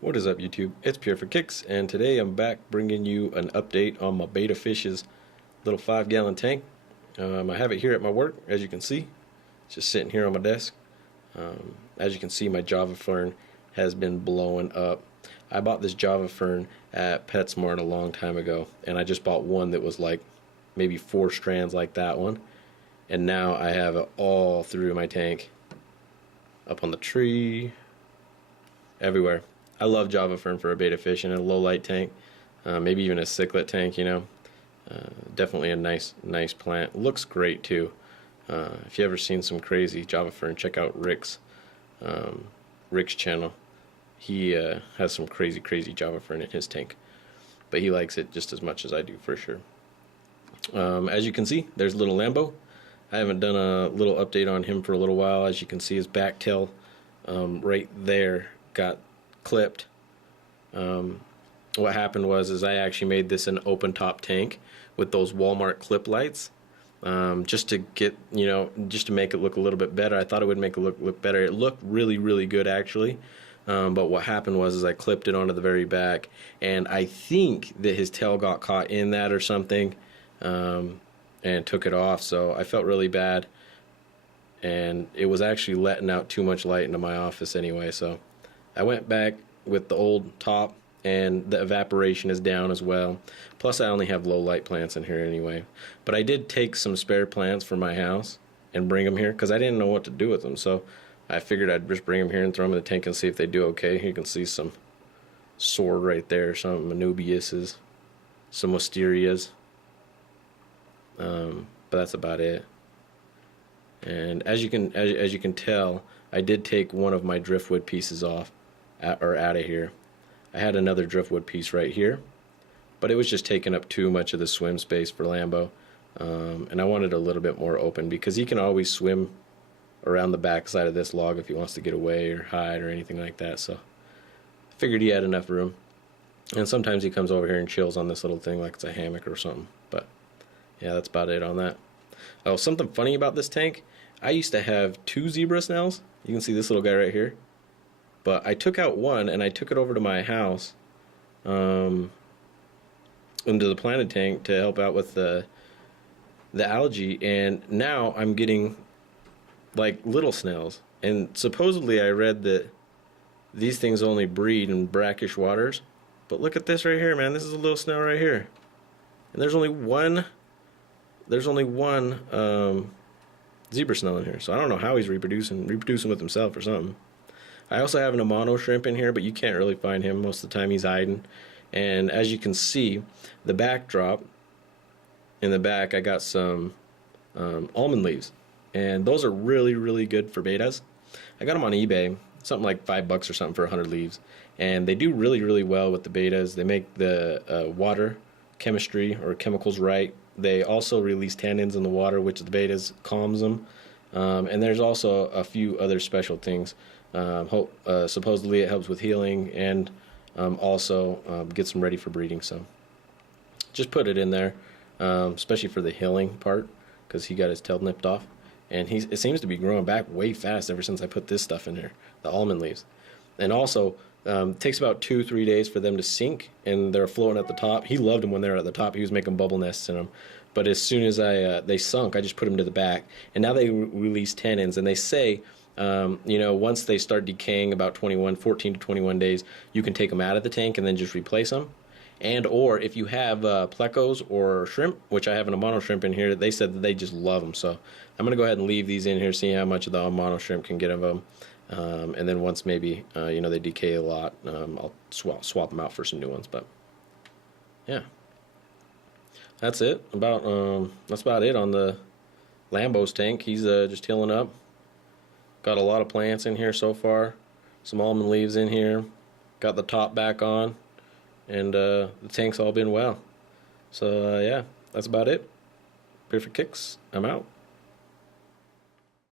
What is up, YouTube? It's Pure for Kicks, and today I'm back bringing you an update on my Beta Fish's little 5-gallon tank. I have it here at my work, as you can see. It's just sitting here on my desk. As you can see, my Java Fern has been blowing up. I bought this Java Fern at PetSmart a long time ago, and I just bought one that was like maybe 4 strands like that one. And now I have it all through my tank, up on the tree, everywhere. I love Java Fern for a beta fish in a low light tank, maybe even a cichlid tank. Definitely a nice plant. Looks great too. If you ever seen some crazy Java Fern, check out Rick's channel. He has some crazy Java Fern in his tank, but he likes it just as much as I do for sure. As you can see, there's little Lambo. I haven't done a little update on him for a little while. As you can see, his back tail right there got clipped. What happened was I actually made this an open top tank with those Walmart clip lights, just to get, just to make it look a little bit better. I thought it would make it look better. It looked really good actually. But what happened was I clipped it onto the very back, and I think that his tail got caught in that or something, and took it off. So I felt really bad, and it was actually letting out too much light into my office anyway. So I went back with the old top, and the evaporation is down as well. Plus I only have low light plants in here anyway. But I did take some spare plants from my house and bring them here because I didn't know what to do with them. So I figured I'd just bring them here and throw them in the tank and see if they do okay. You can see some sword right there, some Manubiuses, some Wisterias. But that's about it. And as you can tell, I did take one of my driftwood pieces off, out of here. I had another driftwood piece right here, but it was just taking up too much of the swim space for Lambo, and I wanted a little bit more open because he can always swim around the back side of this log if he wants to get away or hide or anything like that. So I figured he had enough room, and sometimes he comes over here and chills on this little thing like it's a hammock or something. But yeah, that's about it on that. Oh, something funny about this tank, I used to have 2 zebra snails. You can see this little guy right here. But I took out one and I took it over to my house, into the planted tank to help out with the algae, and now I'm getting like little snails. And supposedly I read that these things only breed in brackish waters. But look at this right here, man. This is a little snail right here. And there's only one zebra snail in here. So I don't know how he's reproducing with himself or something. I also have an Amano shrimp in here, but you can't really find him. Most of the time he's hiding. And as you can see, the backdrop, in the back I got some almond leaves. And those are really good for betas. I got them on eBay, something like $5 or something for 100 leaves. And they do really well with the betas. They make the water chemistry or chemicals right. They also release tannins in the water, which the betas calms them. And there's also a few other special things. Supposedly it helps with healing, and also gets them ready for breeding. So just put it in there, especially for the healing part, because he got his tail nipped off, and it seems to be growing back way fast ever since I put this stuff in there, the almond leaves. And also it takes about 2-3 days for them to sink, and they're floating at the top. He loved them when they were at the top. He was making bubble nests in them. But as soon as they sunk, I just put them to the back, and now they release tannins. And they say, once they start decaying about 14 to 21 days, you can take them out of the tank and then just replace them. And or if you have plecos or shrimp, which I have an Amano shrimp in here, they said that they just love them. So I'm going to go ahead and leave these in here, see how much of the Amano shrimp can get of them. And then once maybe, they decay a lot, I'll swap them out for some new ones. But yeah, that's it. That's about it on the Lambo's tank. He's just healing up. Got a lot of plants in here so far. Some almond leaves in here. Got the top back on. And the tank's all been well. So yeah, that's about it. Pure for Kicks. I'm out.